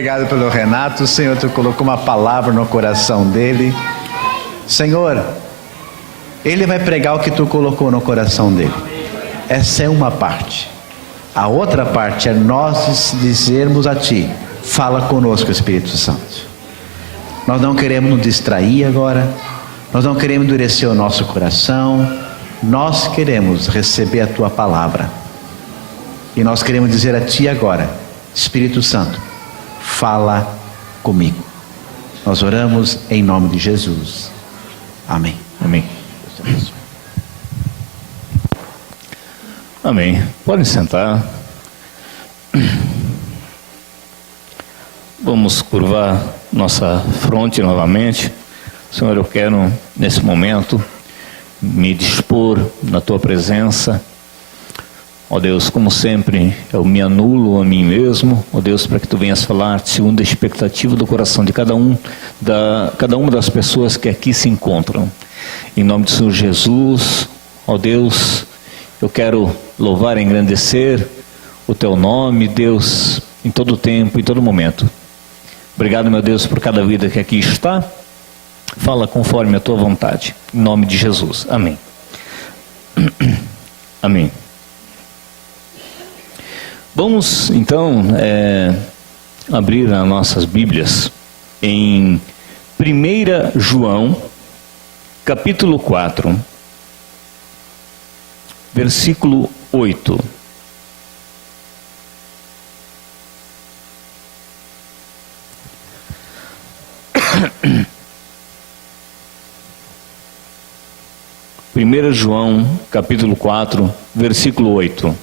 obrigado pelo Renato. Senhor, Tu colocou uma palavra no coração dele. Senhor, ele vai pregar o que Tu colocou no coração dele. Essa é uma parte. A outra parte é nós dizermos a Ti: fala conosco, Espírito Santo. Nós não queremos nos distrair agora. Nós não queremos endurecer o nosso coração. Nós queremos receber a Tua palavra. E nós queremos dizer a Ti agora: Espírito Santo, fala comigo. Nós oramos em nome de Jesus. Amém. Amém. Amém. Podem sentar. Vamos curvar nossa fronte novamente. Senhor, eu quero nesse momento me dispor na Tua presença. Ó Deus, como sempre, eu me anulo a mim mesmo, ó Deus, para que Tu venhas falar segundo a expectativa do coração de cada uma das pessoas que aqui se encontram. Em nome do Senhor Jesus, ó Deus, eu quero louvar e engrandecer o Teu nome, Deus, em todo tempo, em todo momento. Obrigado, meu Deus, por cada vida que aqui está. Fala conforme a Tua vontade, em nome de Jesus. Amém. Amém. Vamos então abrir as nossas Bíblias em 1 João, capítulo 4, versículo 8. Primeira João, capítulo 4, versículo 8.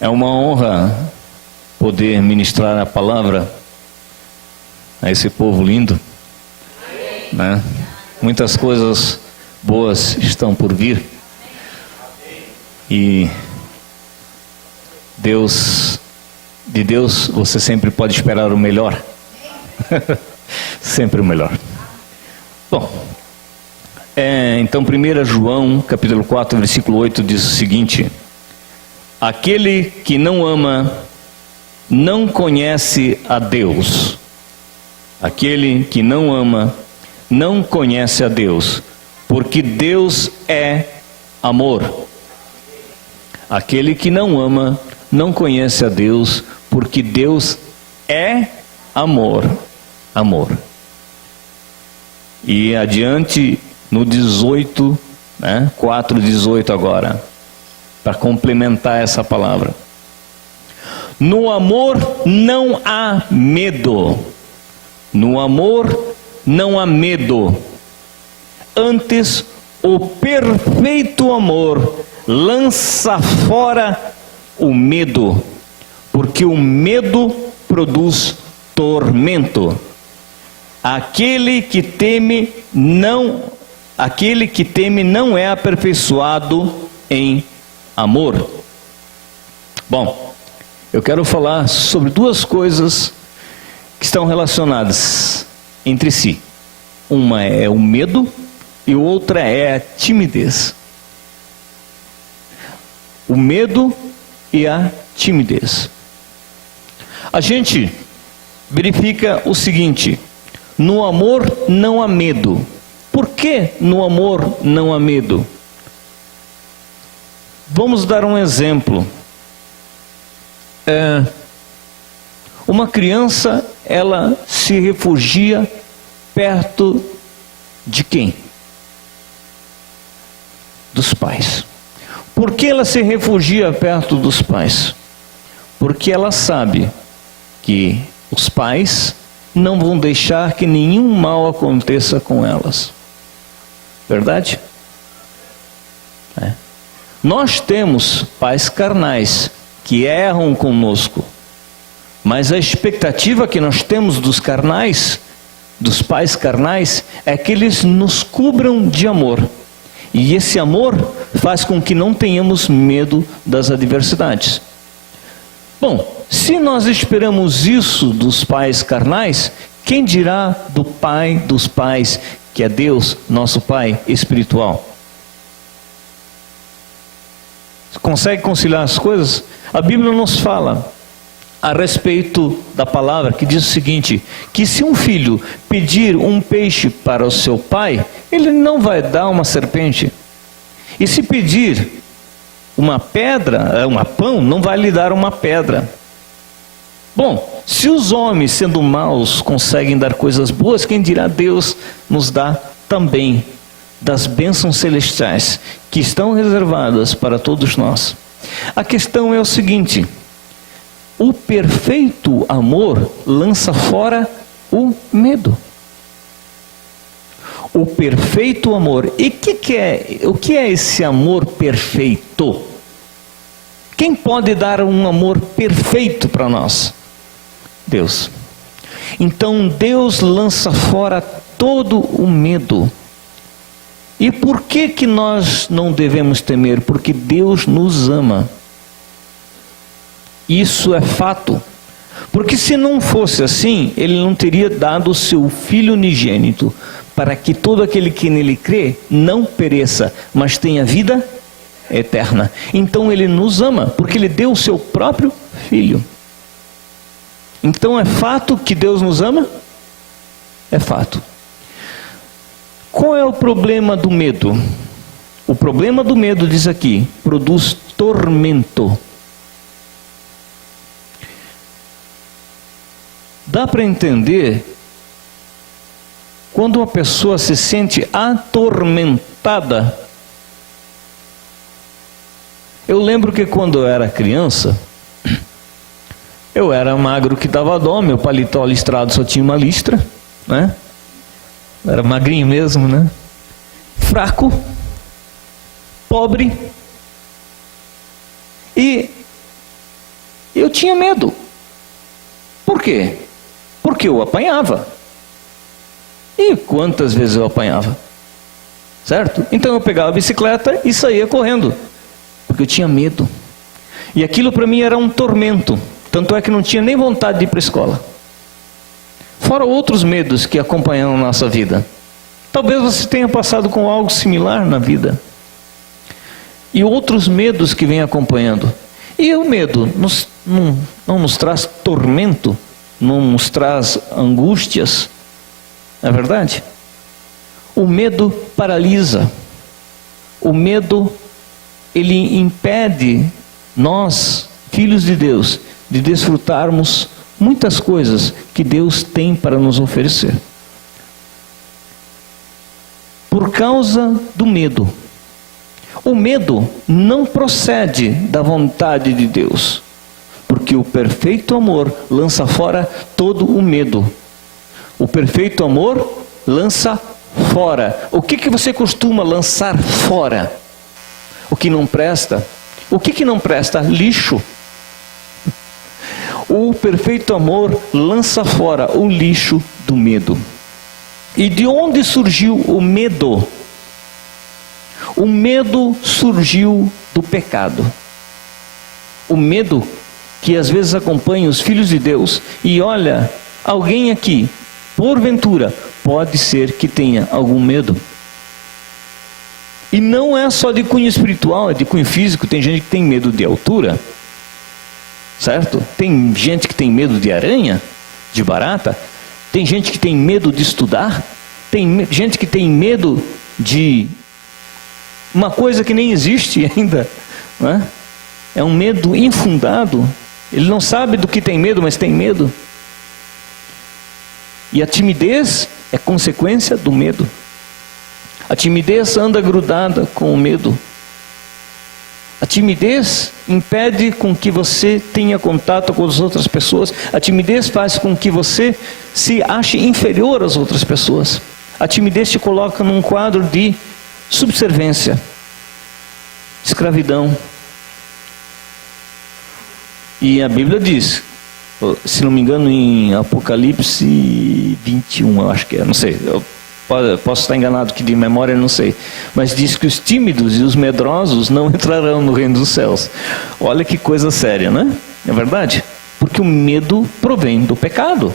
É uma honra poder ministrar a palavra a esse povo lindo, né? Muitas coisas boas estão por vir. E de Deus você sempre pode esperar o melhor. Sempre o melhor. Bom, então 1 João, capítulo 4, versículo 8 diz o seguinte: aquele que não ama não conhece a Deus. Aquele que não ama não conhece a Deus, porque Deus é amor. Aquele que não ama não conhece a Deus, porque Deus é amor. Amor. E adiante no 18, 4:18 agora, para complementar essa palavra. No amor não há medo. No amor não há medo. Antes, o perfeito amor lança fora o medo, porque o medo produz tormento. Aquele que teme não é aperfeiçoado em amor. Bom, eu quero falar sobre duas coisas que estão relacionadas entre si. Uma é o medo e outra é a timidez. O medo e a timidez. A gente verifica o seguinte: no amor não há medo. Por que no amor não há medo? Vamos dar um exemplo. Uma criança, ela se refugia perto de quem? Dos pais. Por que ela se refugia perto dos pais? Porque ela sabe que os pais não vão deixar que nenhum mal aconteça com elas. Verdade? Nós temos pais carnais que erram conosco, mas a expectativa que nós temos dos carnais, dos pais carnais, é que eles nos cubram de amor. E esse amor faz com que não tenhamos medo das adversidades. Bom, se nós esperamos isso dos pais carnais, quem dirá do Pai dos pais, que é Deus, nosso Pai espiritual? Consegue conciliar as coisas? A Bíblia nos fala a respeito da palavra, que diz o seguinte, que se um filho pedir um peixe para o seu pai, ele não vai dar uma serpente. E se pedir uma pedra, pão, não vai lhe dar uma pedra. Bom, se os homens, sendo maus, conseguem dar coisas boas, quem dirá Deus nos dá também das bênçãos celestiais, que estão reservadas para todos nós. A questão é o seguinte: o perfeito amor lança fora o medo. O perfeito amor. E o que é esse amor perfeito? Quem pode dar um amor perfeito para nós? Deus. Então Deus lança fora todo o medo. E por que nós não devemos temer? Porque Deus nos ama. Isso é fato. Porque se não fosse assim, Ele não teria dado o seu Filho unigênito, para que todo aquele que nele crê não pereça, mas tenha vida eterna. Então Ele nos ama, porque Ele deu o seu próprio Filho. Então é fato que Deus nos ama? É fato. Qual é o problema do medo? O problema do medo, diz aqui, produz tormento. Dá para entender quando uma pessoa se sente atormentada. Eu lembro que quando eu era criança, eu era magro que dava dó, meu paletó listrado só tinha uma listra, né? Era magrinho mesmo, né? Fraco, pobre. E eu tinha medo. Por quê? Porque eu apanhava. E quantas vezes eu apanhava? Certo? Então eu pegava a bicicleta e saía correndo. Porque eu tinha medo. E aquilo para mim era um tormento. Tanto é que não tinha nem vontade de ir para a escola. Fora outros medos que acompanham a nossa vida. Talvez você tenha passado com algo similar na vida. E outros medos que vêm acompanhando. E o medo não nos traz tormento, não nos traz angústias. Não é verdade? O medo paralisa. O medo, ele impede nós, filhos de Deus, de desfrutarmos muitas coisas que Deus tem para nos oferecer. Por causa do medo. O medo não procede da vontade de Deus, porque o perfeito amor lança fora todo o medo. O perfeito amor lança fora. O que você costuma lançar fora? O que não presta? O que não presta? Lixo. O perfeito amor lança fora o lixo do medo. E de onde surgiu o medo? O medo surgiu do pecado. O medo que às vezes acompanha os filhos de Deus. E olha, alguém aqui, porventura, pode ser que tenha algum medo. E não é só de cunho espiritual, é de cunho físico. Tem gente que tem medo de altura. Certo? Tem gente que tem medo de aranha, de barata. Tem gente que tem medo de estudar. Tem gente que tem medo de uma coisa que nem existe ainda. Não é? É um medo infundado. Ele não sabe do que tem medo, mas tem medo. E a timidez é consequência do medo. A timidez anda grudada com o medo. A timidez impede com que você tenha contato com as outras pessoas. A timidez faz com que você se ache inferior às outras pessoas. A timidez te coloca num quadro de subserviência, escravidão. E a Bíblia diz, se não me engano em Apocalipse 21, eu acho que é, não sei, eu posso estar enganado que de memória não sei, mas diz que os tímidos e os medrosos não entrarão no reino dos céus. Olha que coisa séria, né? É verdade? Porque o medo provém do pecado.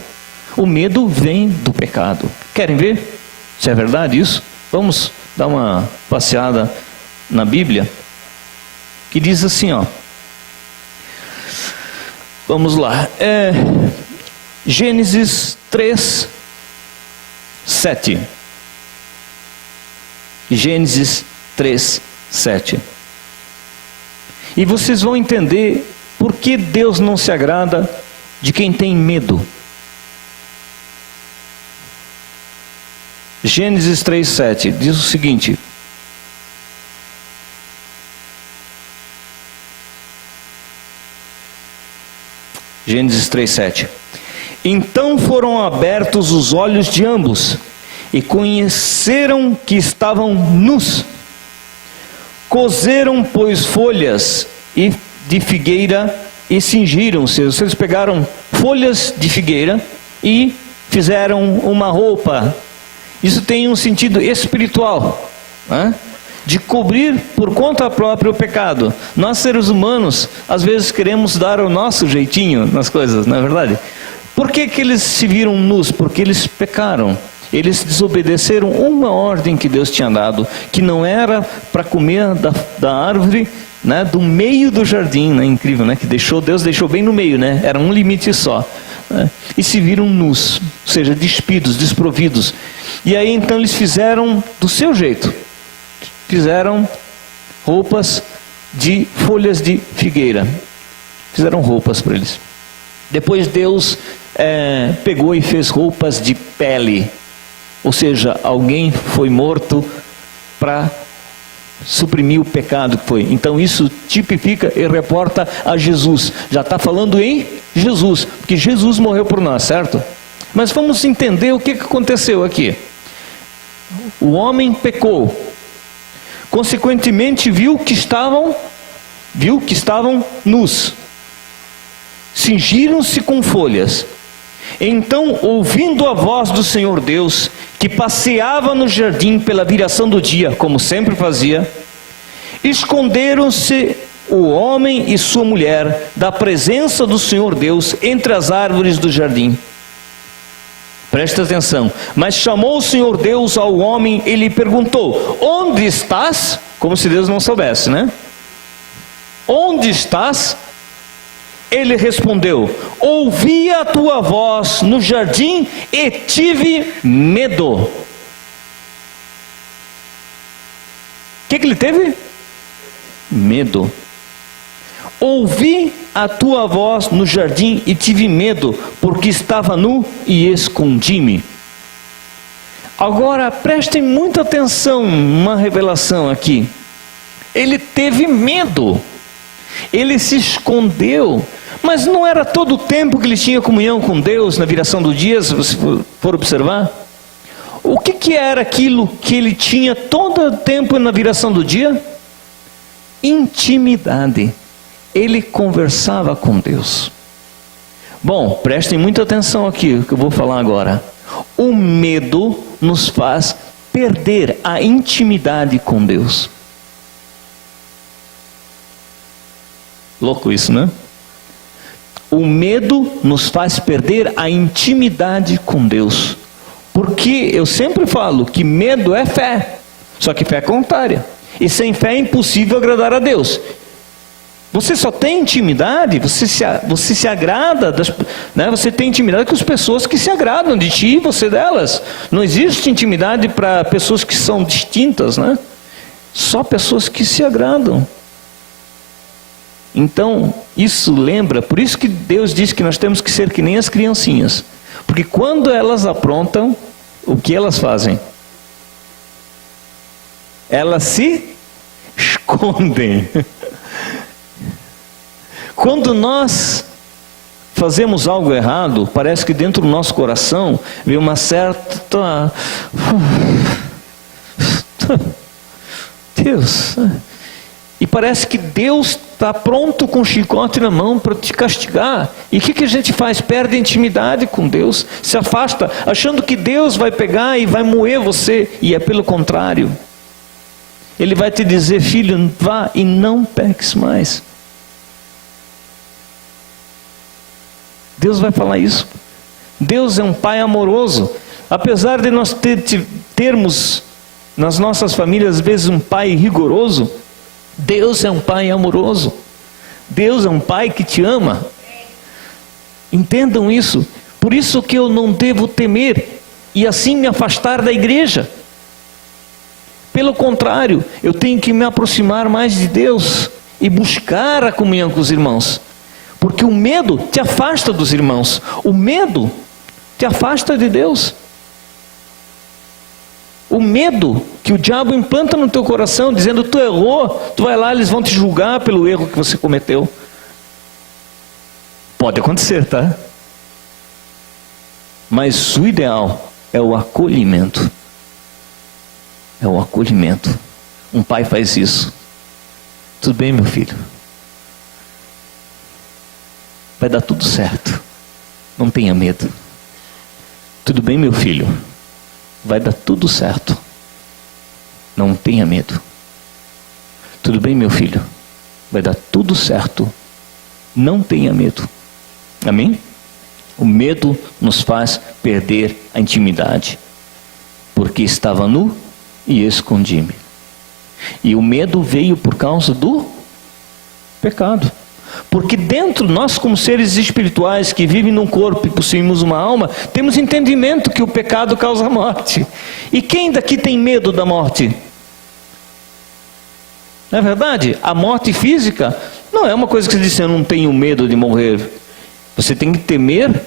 O medo vem do pecado. Querem ver se é verdade isso? Vamos dar uma passeada na Bíblia. que diz assim, ó. Vamos lá. Gênesis 3, 7. Gênesis 3, 7. E vocês vão entender por que Deus não se agrada de quem tem medo. Gênesis 3, 7 diz o seguinte: Gênesis 3, 7. Então foram abertos os olhos de ambos, e conheceram que estavam nus. Coseram, pois, folhas de figueira e cingiram-se. Eles pegaram folhas de figueira e fizeram uma roupa. Isso tem um sentido espiritual, né? De cobrir por conta própria o pecado. Nós, seres humanos, às vezes queremos dar o nosso jeitinho nas coisas, não é verdade? Por que eles se viram nus? Porque eles pecaram. Eles desobedeceram uma ordem que Deus tinha dado, que não era para comer da árvore, né, do meio do jardim, né? Incrível, né? Que Deus deixou bem no meio, né? Era um limite só, né? E se viram nus, ou seja, despidos, desprovidos. E aí então eles fizeram do seu jeito, fizeram roupas de folhas de figueira, fizeram roupas para eles. Depois Deus pegou e fez roupas de pele, ou seja, alguém foi morto para suprimir o pecado que foi. Então isso tipifica e reporta a Jesus. Já está falando em Jesus, porque Jesus morreu por nós, certo? Mas vamos entender o que aconteceu aqui. O homem pecou, consequentemente viu que estavam nus, cingiram-se com folhas. Então, ouvindo a voz do Senhor Deus, que passeava no jardim pela viração do dia, como sempre fazia, esconderam-se o homem e sua mulher da presença do Senhor Deus entre as árvores do jardim. Presta atenção. Mas chamou o Senhor Deus ao homem e lhe perguntou: onde estás? Como se Deus não soubesse, né? Onde estás? Ele respondeu: ouvi a tua voz no jardim e tive medo. O que ele teve? Medo. Ouvi a tua voz no jardim e tive medo, porque estava nu e escondi-me. Agora prestem muita atenção, uma revelação aqui. Ele teve medo, ele se escondeu, mas não era todo o tempo que ele tinha comunhão com Deus na viração do dia, se você for observar. O que era aquilo que ele tinha todo o tempo na viração do dia? Intimidade. Ele conversava com Deus. Bom, prestem muita atenção aqui, o que eu vou falar agora. O medo nos faz perder a intimidade com Deus. Louco isso, né? O medo nos faz perder a intimidade com Deus. Porque eu sempre falo que medo é fé, só que fé é contrária. E sem fé é impossível agradar a Deus. Você só tem intimidade, você se agrada, né? Você tem intimidade com as pessoas que se agradam de ti e você delas. Não existe intimidade para pessoas que são distintas, né? Só pessoas que se agradam. Então, isso lembra, por isso que Deus diz que nós temos que ser que nem as criancinhas. Porque quando elas aprontam, o que elas fazem? Elas se escondem. Quando nós fazemos algo errado, parece que dentro do nosso coração vem uma certa... Deus... E parece que Deus está pronto com o chicote na mão para te castigar. E o que a gente faz? Perde a intimidade com Deus, se afasta, achando que Deus vai pegar e vai moer você. E é pelo contrário. Ele vai te dizer: filho, vá e não peques mais. Deus vai falar isso. Deus é um pai amoroso. Apesar de nós termos nas nossas famílias às vezes um pai rigoroso, Deus é um Pai amoroso. Deus é um Pai que te ama. Entendam isso. Por isso que eu não devo temer e assim me afastar da igreja. Pelo contrário, eu tenho que me aproximar mais de Deus e buscar a comunhão com os irmãos. Porque o medo te afasta dos irmãos. O medo te afasta de Deus. O medo que o diabo implanta no teu coração, dizendo: tu errou, tu vai lá, eles vão te julgar pelo erro que você cometeu. Pode acontecer, tá? Mas o ideal é o acolhimento. É o acolhimento. Um pai faz isso. Tudo bem, meu filho? Vai dar tudo certo. Não tenha medo. Tudo bem, meu filho? Vai dar tudo certo. Não tenha medo. Tudo bem, meu filho? Vai dar tudo certo. Não tenha medo. Amém? O medo nos faz perder a intimidade. Porque estava nu e escondi-me. E o medo veio por causa do pecado. Porque dentro, nós como seres espirituais que vivem num corpo e possuímos uma alma, temos entendimento que o pecado causa morte. E quem daqui tem medo da morte? Não é verdade? A morte física não é uma coisa que você diz: eu não tenho medo de morrer. Você tem que temer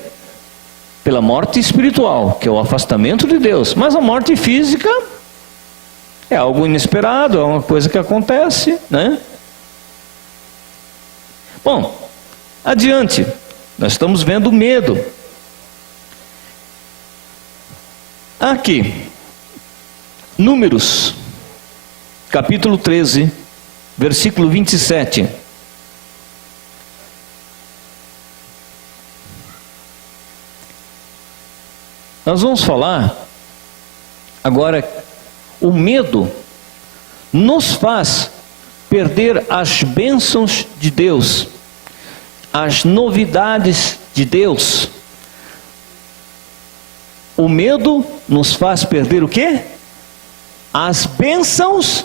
pela morte espiritual, que é o afastamento de Deus. Mas a morte física é algo inesperado, é uma coisa que acontece, né? Bom, adiante. Nós estamos vendo o medo. Aqui, Números, capítulo 13, versículo 27. Nós vamos falar agora, o medo nos faz perder as bênçãos de Deus, as novidades de Deus. O medo nos faz perder o quê? As bênçãos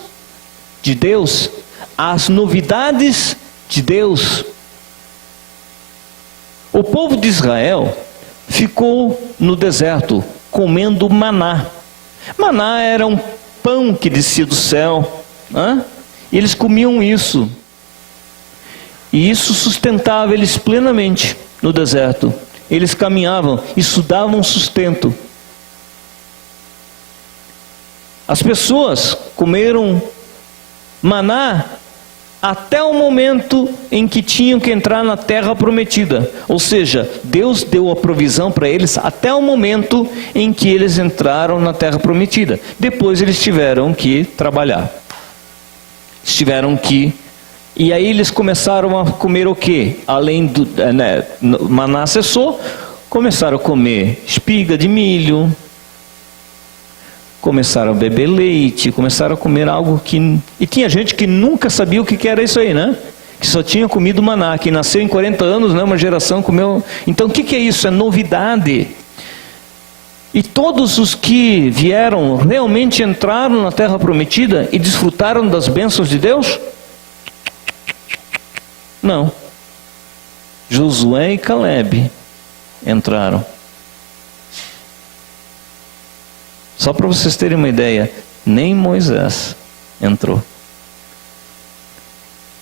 de Deus, as novidades de Deus. O povo de Israel ficou no deserto comendo maná. Maná era um pão que descia do céu, e eles comiam isso. E isso sustentava eles plenamente no deserto. Eles caminhavam, isso dava um sustento. As pessoas comeram maná até o momento em que tinham que entrar na terra prometida. Ou seja, Deus deu a provisão para eles até o momento em que eles entraram na terra prometida. Depois eles tiveram que trabalhar. Eles tiveram que... E aí eles começaram a comer o quê? Além do maná cessou, começaram a comer espiga de milho, começaram a beber leite, começaram a comer algo que... E tinha gente que nunca sabia o que era isso aí, né? Que só tinha comido maná, que nasceu em 40 anos, né? Uma geração comeu... Então o que é isso? É novidade. E todos os que vieram realmente entraram na terra prometida e desfrutaram das bênçãos de Deus? Não. Josué e Caleb entraram. Só para vocês terem uma ideia, nem Moisés entrou.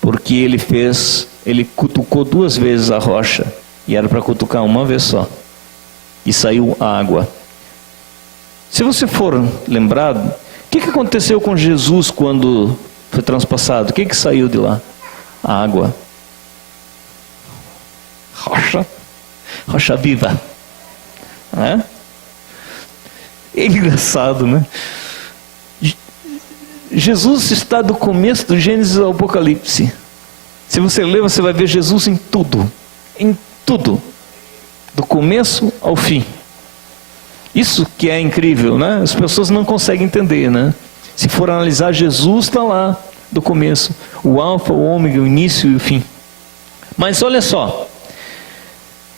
Porque ele cutucou 2 vezes a rocha, e era para cutucar uma vez só. E saiu a água. Se você for lembrado, o que aconteceu com Jesus quando foi transpassado? O que saiu de lá? A água. Rocha viva. É engraçado, né? Jesus está do começo do Gênesis ao Apocalipse. Se você ler, você vai ver Jesus em tudo. Em tudo. Do começo ao fim. Isso que é incrível, né? As pessoas não conseguem entender, né? Se for analisar, Jesus está lá do começo. O alfa, o ômega, o início e o fim. Mas olha só.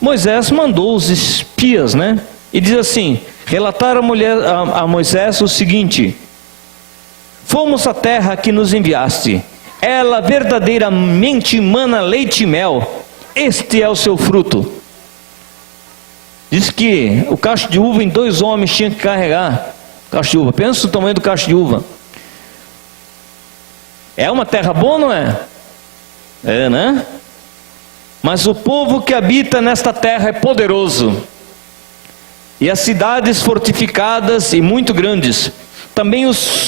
Moisés mandou os espias, né? E diz assim, relataram a Moisés o seguinte: fomos à terra que nos enviaste, ela verdadeiramente mana leite e mel, este é o seu fruto. Diz que o cacho de uva em 2 homens tinha que carregar. Cacho de uva, pensa no tamanho do cacho de uva. É uma terra boa ou não é? É, né? Mas o povo que habita nesta terra é poderoso, e as cidades fortificadas e muito grandes. Também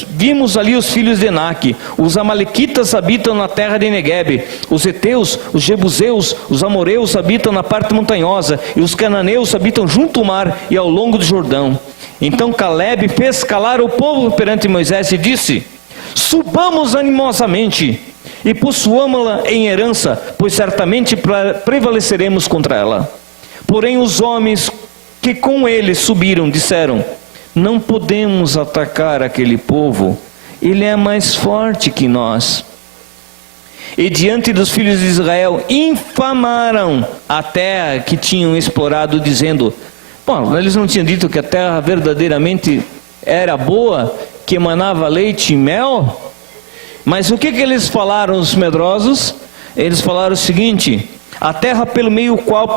vimos ali os filhos de Enaque. Os amalequitas habitam na terra de Neguebe. Os heteus, os jebuseus, os amoreus habitam na parte montanhosa. E os cananeus habitam junto ao mar e ao longo do Jordão. Então Caleb fez calar o povo perante Moisés e disse: subamos animosamente e possuamo-la em herança, pois certamente prevaleceremos contra ela. Porém os homens que com ele subiram disseram: não podemos atacar aquele povo, ele é mais forte que nós. E diante dos filhos de Israel infamaram a terra que tinham explorado, dizendo: bom, eles não tinham dito que a terra verdadeiramente era boa, que emanava leite e mel? Mas o que eles falaram, os medrosos? Eles falaram o seguinte: a terra pelo meio qual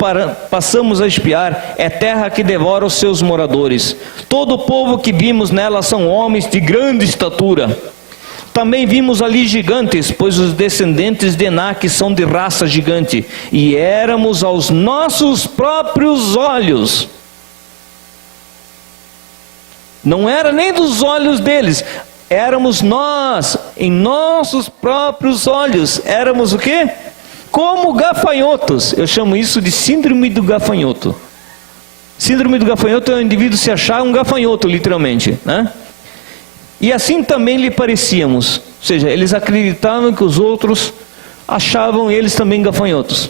passamos a espiar é terra que devora os seus moradores. Todo o povo que vimos nela são homens de grande estatura. Também vimos ali gigantes, pois os descendentes de Enaque são de raça gigante. E éramos aos nossos próprios olhos. Não era nem dos olhos deles. Éramos nós, em nossos próprios olhos. Éramos o quê? Como gafanhotos. Eu chamo isso de síndrome do gafanhoto. Síndrome do gafanhoto é o indivíduo se achar um gafanhoto, literalmente, né? E assim também lhe parecíamos. Ou seja, eles acreditavam que os outros achavam eles também gafanhotos.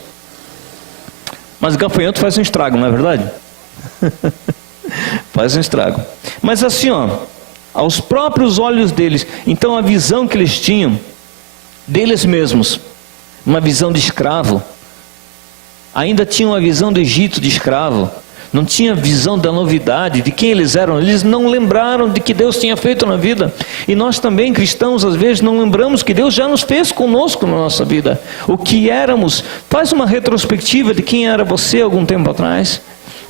Mas gafanhoto faz um estrago, não é verdade? Faz um estrago. Mas assim, ó, aos próprios olhos deles. Então a visão que eles tinham deles mesmos, uma visão de escravo, ainda tinha uma visão do Egito de escravo, não tinha visão da novidade, de quem eles eram. Eles não lembraram de que Deus tinha feito na vida. E nós também, cristãos, às vezes não lembramos que Deus já nos fez conosco na nossa vida, o que éramos. Faz uma retrospectiva de quem era você algum tempo atrás,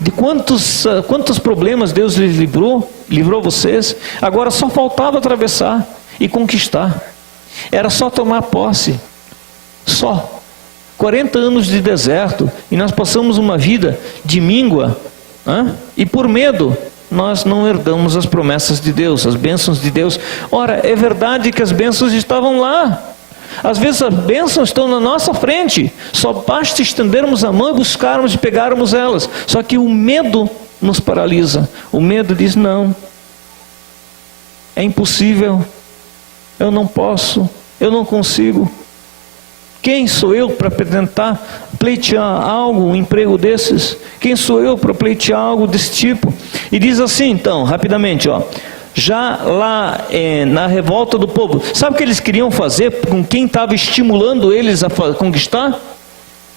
de quantos problemas Deus lhes livrou vocês. Agora só faltava atravessar e conquistar, era só tomar posse. Só 40 anos de deserto, e nós passamos uma vida de míngua, né? E por medo nós não herdamos as promessas de Deus, as bênçãos de Deus. Ora, é verdade que as bênçãos estavam lá. Às vezes as bênçãos estão na nossa frente, só basta estendermos a mão e buscarmos e pegarmos elas. Só que o medo nos paralisa. O medo diz: não, é impossível, eu não posso, eu não consigo. Quem sou eu para tentar pleitear algo, um emprego desses? Quem sou eu para pleitear algo desse tipo? E diz assim, então, rapidamente, ó, já lá na revolta do povo, sabe o que eles queriam fazer com quem estava estimulando eles a conquistar?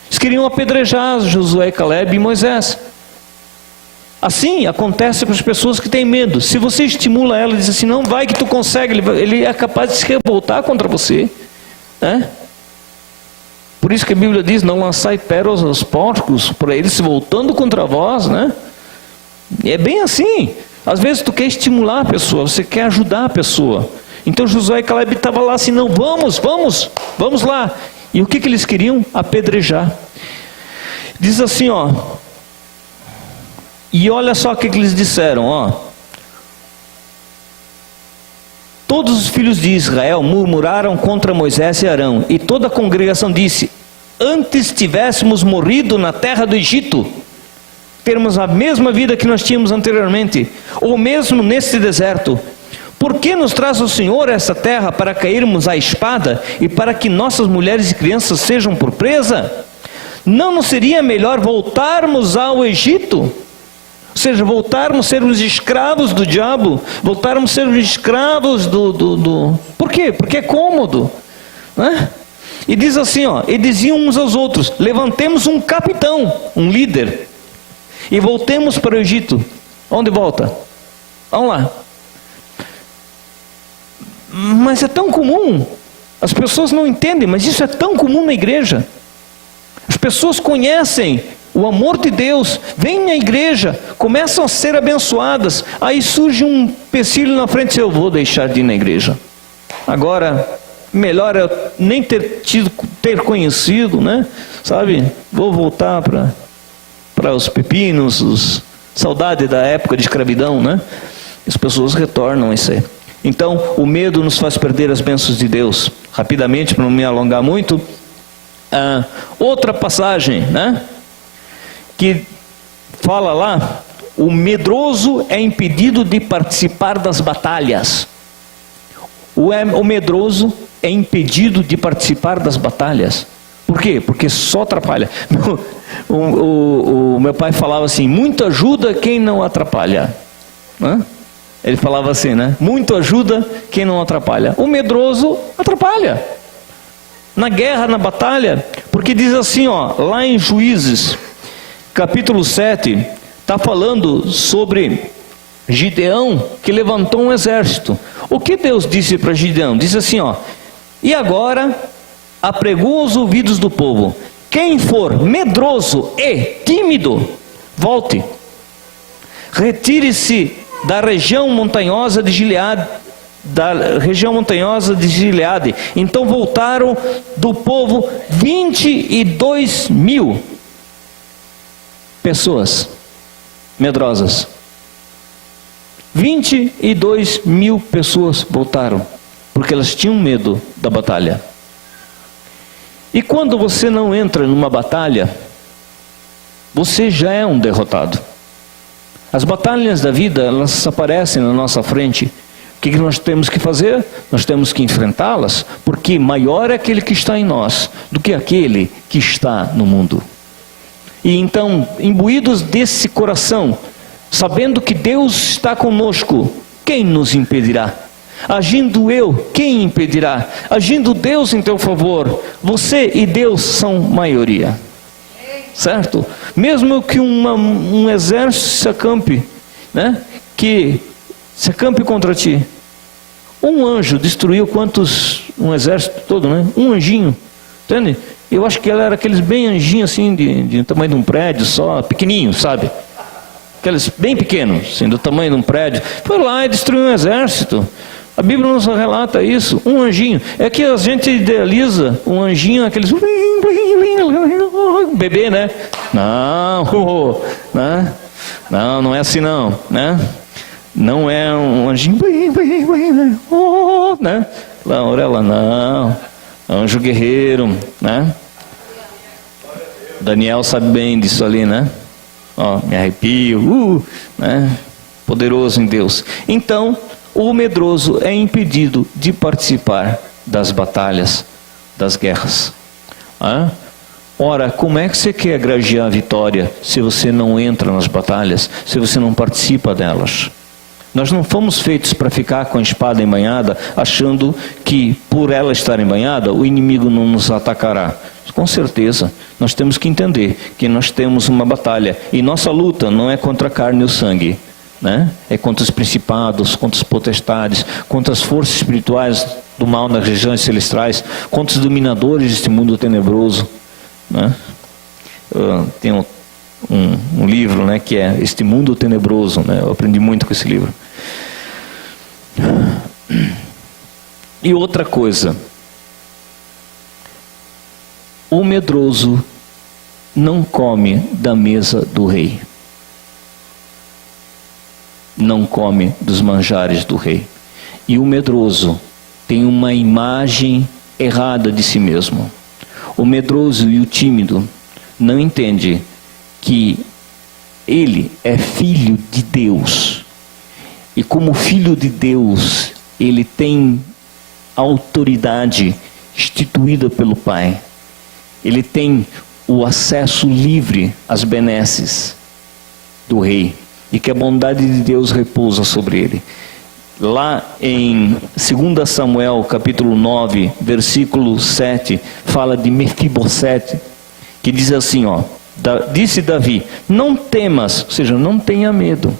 Eles queriam apedrejar Josué, Caleb e Moisés. Assim acontece com as pessoas que têm medo. Se você estimula ela e diz assim: não, vai que tu consegue, ele é capaz de se revoltar contra você, né? Por isso que a Bíblia diz: não lançai pérolas aos porcos, para eles se voltando contra vós, né? E é bem assim. Às vezes tu quer estimular a pessoa, você quer ajudar a pessoa. Então Josué e Caleb estavam lá assim: não, vamos lá. E o que eles queriam? Apedrejar. Diz assim, ó, e olha só o que eles disseram, ó: todos os filhos de Israel murmuraram contra Moisés e Arão, e toda a congregação disse: antes tivéssemos morrido na terra do Egito, termos a mesma vida que nós tínhamos anteriormente, ou mesmo nesse deserto. Por que nos traz o Senhor essa terra para cairmos à espada e para que nossas mulheres e crianças sejam por presa? Não nos seria melhor voltarmos ao Egito? Ou seja, voltarmos a sermos escravos do diabo, voltarmos a sermos escravos do... Por quê? Porque é cômodo, né? E diz assim, ó, e diziam uns aos outros: levantemos um capitão, um líder, e voltemos para o Egito. Onde volta? Vamos lá. Mas é tão comum As pessoas não entendem, mas isso é tão comum na igreja. As pessoas conhecem o amor de Deus, vêm na igreja, começam a ser abençoadas, aí surge um empecilho na frente, eu vou deixar de ir na igreja. Agora, melhor eu nem ter conhecido, né? Sabe? Vou voltar para os pepinos, saudade da época de escravidão, né? As pessoas retornam a isso aí. Então, o medo nos faz perder as bênçãos de Deus. Rapidamente, para não me alongar muito, outra passagem, né? Que fala lá, o medroso é impedido de participar das batalhas. O medroso é impedido de participar das batalhas. Por quê? Porque só atrapalha. O meu pai falava assim, muito ajuda quem não atrapalha. Ele falava assim, né? Muito ajuda quem não atrapalha. O medroso atrapalha. Na guerra, na batalha, porque diz assim, ó, lá em Juízes, capítulo 7, está falando sobre Gideão, que levantou um exército. O que Deus disse para Gideão? Diz assim, ó, e agora apregou os ouvidos do povo, quem for medroso e tímido, volte, retire-se da região montanhosa de Gileade, Então voltaram do povo 22.000 pessoas medrosas. 22.000 pessoas voltaram, porque elas tinham medo da batalha. E quando você não entra numa batalha, você já é um derrotado. As batalhas da vida, elas aparecem na nossa frente. O que nós temos que fazer? Nós temos que enfrentá-las, porque maior é aquele que está em nós do que aquele que está no mundo. E então, imbuídos desse coração, sabendo que Deus está conosco, quem nos impedirá? Agindo eu, quem impedirá? Agindo Deus em teu favor, você e Deus são maioria. Certo? Mesmo que um exército se acampe, né? Que se acampe contra ti. Um anjo destruiu um exército todo, né? Um anjinho, entende? Eu acho que ela era aqueles bem anjinhos assim, de tamanho de um prédio só, pequenininho, sabe? Aqueles bem pequenos, assim, do tamanho de um prédio. Foi lá e destruiu um exército. A Bíblia nos relata isso, um anjinho. É que a gente idealiza um anjinho, aqueles bebê, né? Não é assim não, né? Não é um anjinho, né? Lá, orelha, não. Anjo guerreiro, né? Daniel sabe bem disso ali, né? Ó, me arrepio, né? Poderoso em Deus. Então, o medroso é impedido de participar das batalhas, das guerras. Ora, como é que você quer granjear a vitória se você não entra nas batalhas, se você não participa delas? Nós não fomos feitos para ficar com a espada embainhada, achando que por ela estar embainhada, o inimigo não nos atacará. Com certeza, nós temos que entender que nós temos uma batalha, e nossa luta não é contra a carne e o sangue, né? É contra os principados, contra os potestades, contra as forças espirituais do mal nas regiões celestiais, contra os dominadores deste mundo tenebroso, né? Tem um livro, né, que é Este Mundo Tenebroso, né? Eu aprendi muito com esse livro. E outra coisa, o medroso não come da mesa do rei, não come dos manjares do rei. E o medroso tem uma imagem errada de si mesmo. O medroso e o tímido não entende que ele é filho de Deus. E como filho de Deus, ele tem autoridade instituída pelo Pai. Ele tem o acesso livre às benesses do rei. E que a bondade de Deus repousa sobre ele. Lá em 2 Samuel, capítulo 9, versículo 7, fala de Mefibosete, que diz assim, ó, disse Davi, não temas, ou seja, não tenha medo,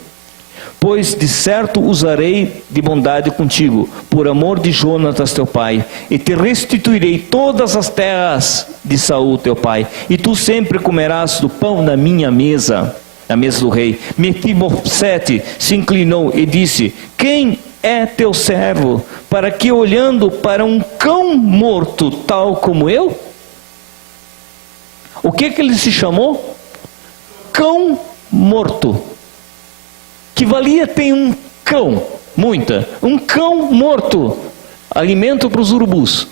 pois de certo usarei de bondade contigo, por amor de Jonatas teu pai, e te restituirei todas as terras de Saul teu pai, e tu sempre comerás do pão da minha mesa, a mesa do rei. Mefibosete se inclinou e disse: quem é teu servo, para que olhando para um cão morto tal como eu? O que ele se chamou? Cão morto. Que valia tem um cão, um cão morto, alimento para os urubus,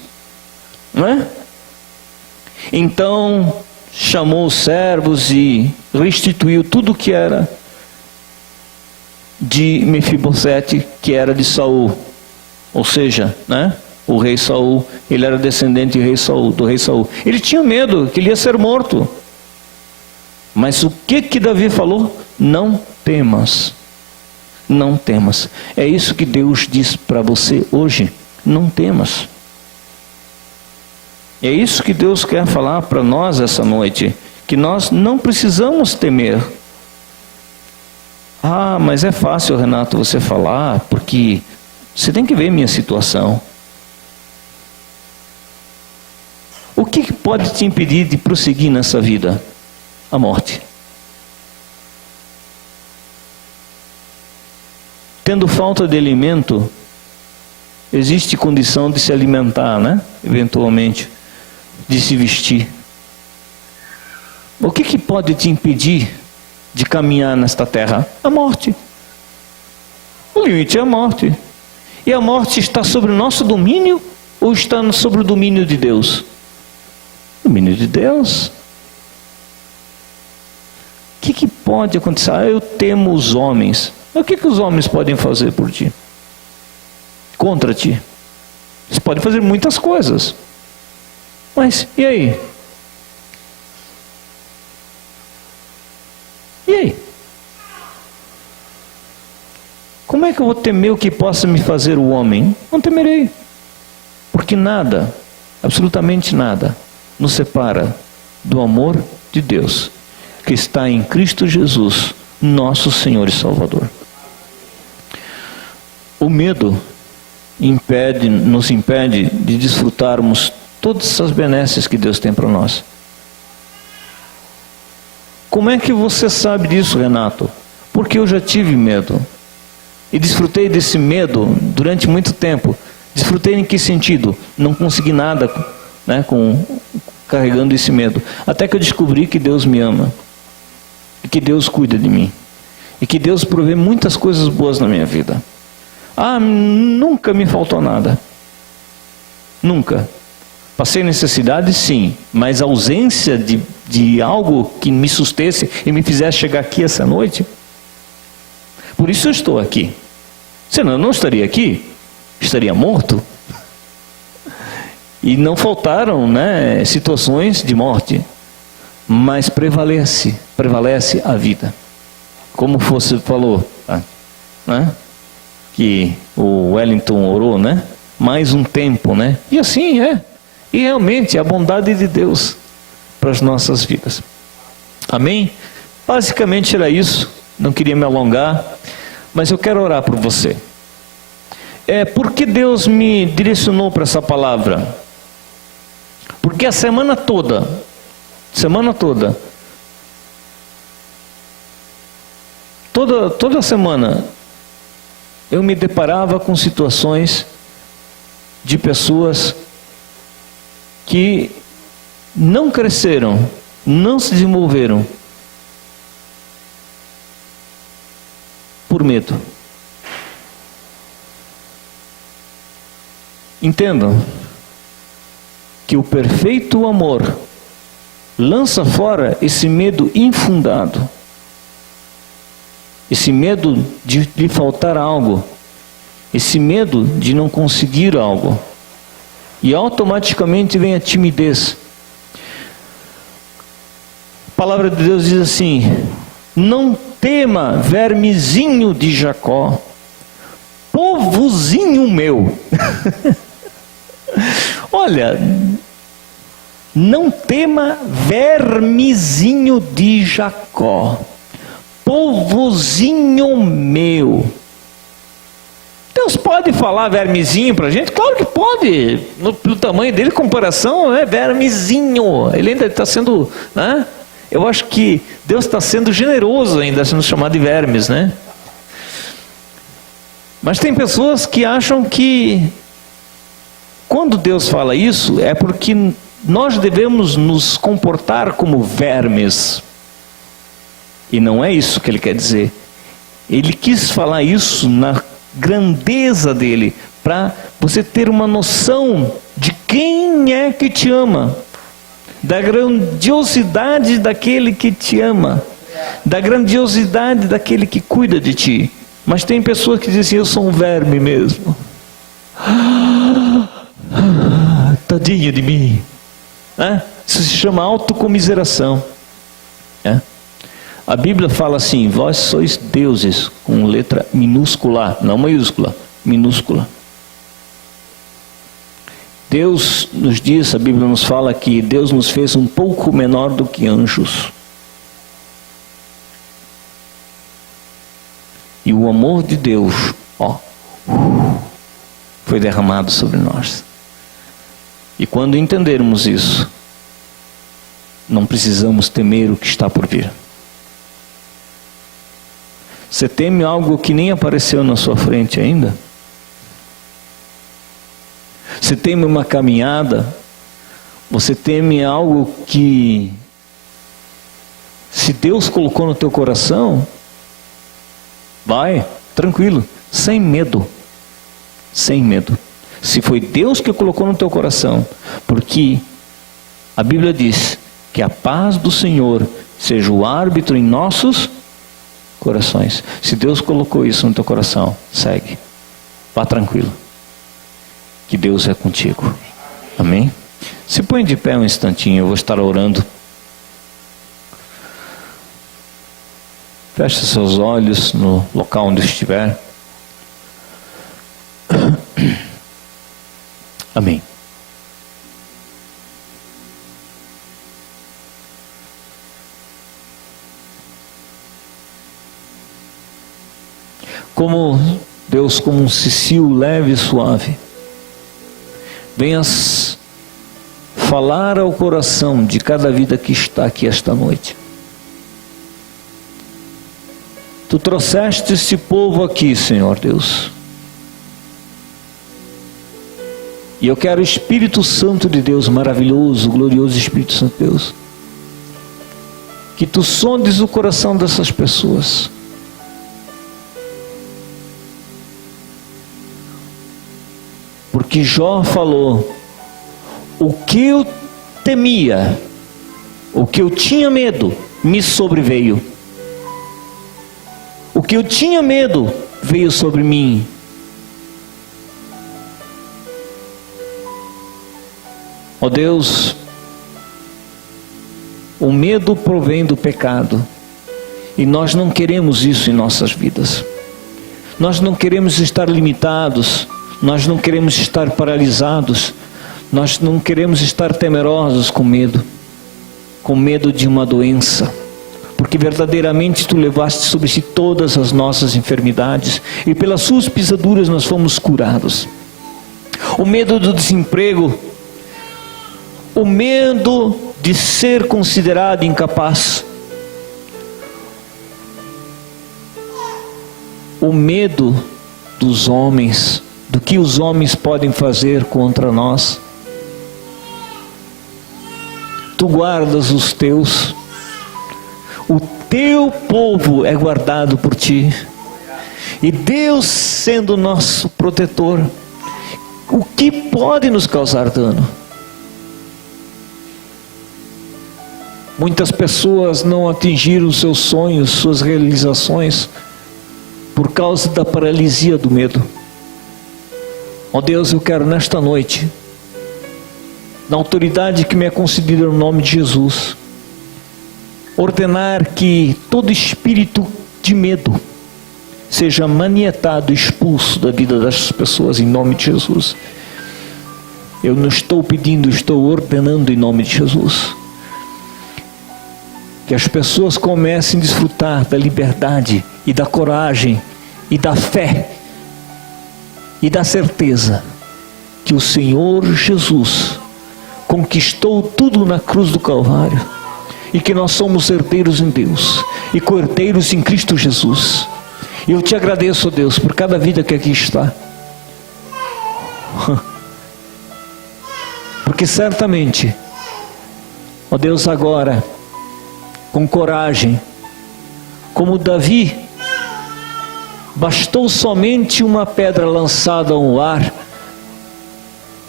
não é? Então chamou os servos e restituiu tudo que era de Mefibosete, que era de Saul, ou seja, né? O rei Saul, ele era descendente do rei Saul. Ele tinha medo que ele ia ser morto. Mas o que Davi falou? Não temas. Não temas. É isso que Deus diz para você hoje. Não temas. É isso que Deus quer falar para nós essa noite. Que nós não precisamos temer. Ah, mas é fácil, Renato, você falar, porque você tem que ver minha situação. O que pode te impedir de prosseguir nessa vida? A morte. Tendo falta de alimento, existe condição de se alimentar, né? Eventualmente, de se vestir. O que pode te impedir de caminhar nesta terra? A morte. O limite é a morte. E a morte está sobre o nosso domínio ou está sobre o domínio de Deus? Domínio de Deus. O que pode acontecer? Eu temo os homens. O que os homens podem fazer por ti? Contra ti? Eles podem fazer muitas coisas. Mas, e aí? E aí? Como é que eu vou temer o que possa me fazer o homem? Não temerei. Porque nada, absolutamente nada, nos separa do amor de Deus, que está em Cristo Jesus, nosso Senhor e Salvador. O medo nos impede de desfrutarmos todas as benesses que Deus tem para nós. Como é que você sabe disso, Renato? Porque eu já tive medo. E desfrutei desse medo durante muito tempo. Desfrutei em que sentido? Não consegui nada, né, carregando esse medo. Até que eu descobri que Deus me ama. E que Deus cuida de mim. E que Deus provê muitas coisas boas na minha vida. Ah, nunca me faltou nada. Nunca. Passei necessidade, sim. Mas a ausência de algo que me sustesse e me fizesse chegar aqui essa noite. Por isso eu estou aqui. Senão eu não estaria aqui. Estaria morto. E não faltaram, né, situações de morte. Mas prevalece a vida. Como você falou, né? Que o Wellington orou, né? Mais um tempo, né? E assim é. E realmente a bondade de Deus para as nossas vidas. Amém? Basicamente era isso. Não queria me alongar, mas eu quero orar por você. Por que Deus me direcionou para essa palavra? Porque a semana toda, toda semana, eu me deparava com situações de pessoas que não cresceram, não se desenvolveram por medo. Entendam que o perfeito amor lança fora esse medo infundado. Esse medo de lhe faltar algo. Esse medo de não conseguir algo. E automaticamente vem a timidez. A palavra de Deus diz assim: não tema, vermezinho de Jacó, povozinho meu. Olha, não tema, vermezinho de Jacó, povozinho meu. Deus pode falar vermezinho para a gente? Claro que pode. Pelo tamanho dele, comparação, é vermezinho. Ele ainda está sendo, né? Eu acho que Deus está sendo generoso ainda, sendo chamado de vermes, né? Mas tem pessoas que acham que quando Deus fala isso, é porque nós devemos nos comportar como vermes. E não é isso que ele quer dizer. Ele quis falar isso na grandeza dele, para você ter uma noção de quem é que te ama, da grandiosidade daquele que te ama, da grandiosidade daquele que cuida de ti. Mas tem pessoas que dizem assim, eu sou um verme mesmo. Tadinho de mim. Isso se chama autocomiseração. A Bíblia fala assim, vós sois deuses, com letra minúscula, não maiúscula, minúscula. Deus nos diz, a Bíblia nos fala que Deus nos fez um pouco menor do que anjos. E o amor de Deus, foi derramado sobre nós. E quando entendermos isso, não precisamos temer o que está por vir. Você teme algo que nem apareceu na sua frente ainda? Você teme uma caminhada? Você teme algo que, se Deus colocou no teu coração, vai, tranquilo, sem medo. Sem medo. Se foi Deus que colocou no teu coração, porque a Bíblia diz que a paz do Senhor seja o árbitro em nossos corações. Se Deus colocou isso no teu coração, segue. Vá tranquilo. Que Deus é contigo. Amém? Se põe de pé um instantinho, eu vou estar orando. Feche seus olhos no local onde estiver. Amém. Como Deus, como um cicio leve e suave, venhas falar ao coração de cada vida que está aqui esta noite. Tu trouxeste esse povo aqui, Senhor Deus. E eu quero o Espírito Santo de Deus, maravilhoso, glorioso Espírito Santo de Deus, que tu sondes o coração dessas pessoas. Porque Jó falou, o que eu temia, o que eu tinha medo, me sobreveio. O que eu tinha medo, veio sobre mim. Ó Deus, o medo provém do pecado. E nós não queremos isso em nossas vidas. Nós não queremos estar limitados. Nós não queremos estar paralisados. Nós não queremos estar temerosos com medo de uma doença, porque verdadeiramente tu levaste sobre si todas as nossas enfermidades, e pelas suas pisaduras nós fomos curados. O medo do desemprego, o medo de ser considerado incapaz, o medo dos homens, do que os homens podem fazer contra nós. Tu guardas os teus, o teu povo é guardado por ti, e Deus sendo nosso protetor, o que pode nos causar dano? Muitas pessoas não atingiram seus sonhos, suas realizações, por causa da paralisia do medo. Ó Deus, eu quero nesta noite, na autoridade que me é concedida no nome de Jesus, ordenar que todo espírito de medo seja manietado, expulso da vida das pessoas em nome de Jesus. Eu não estou pedindo, estou ordenando em nome de Jesus. que as pessoas comecem a desfrutar da liberdade e da coragem e da fé e da certeza que o Senhor Jesus conquistou tudo na cruz do Calvário e que nós somos herdeiros em Deus e co-herdeiros em Cristo Jesus. E eu te agradeço, Deus, por cada vida que aqui está, porque certamente, ó Deus, agora com coragem, como Davi, bastou somente uma pedra lançada ao ar,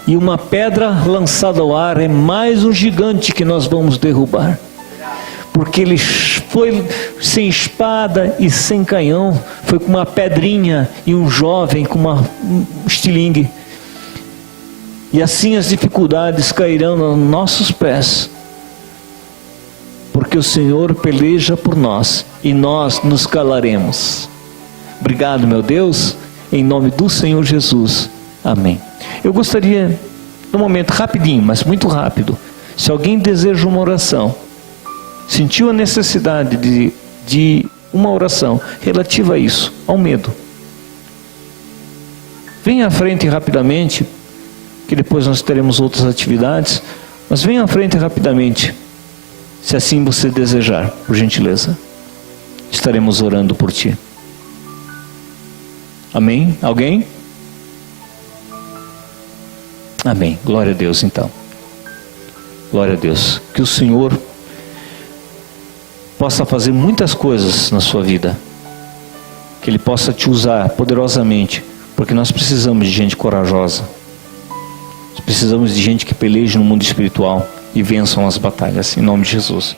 e uma pedra lançada ao ar é mais um gigante que nós vamos derrubar, porque ele foi sem espada e sem canhão, foi com uma pedrinha e um jovem com um estilingue, e assim as dificuldades cairão nos nossos pés, porque o Senhor peleja por nós e nós nos calaremos. Obrigado, meu Deus, em nome do Senhor Jesus, amém. Eu gostaria, num momento rapidinho, mas muito rápido, se alguém deseja uma oração, sentiu a necessidade de uma oração relativa a isso, ao medo, venha à frente rapidamente, que depois nós teremos outras atividades, mas venha à frente rapidamente, se assim você desejar, por gentileza. Estaremos orando por ti. Amém? Alguém? Amém. Glória a Deus, então. Glória a Deus. Que o Senhor possa fazer muitas coisas na sua vida. Que Ele possa te usar poderosamente. Porque nós precisamos de gente corajosa. Nós precisamos de gente que peleje no mundo espiritual e vençam as batalhas. Em nome de Jesus.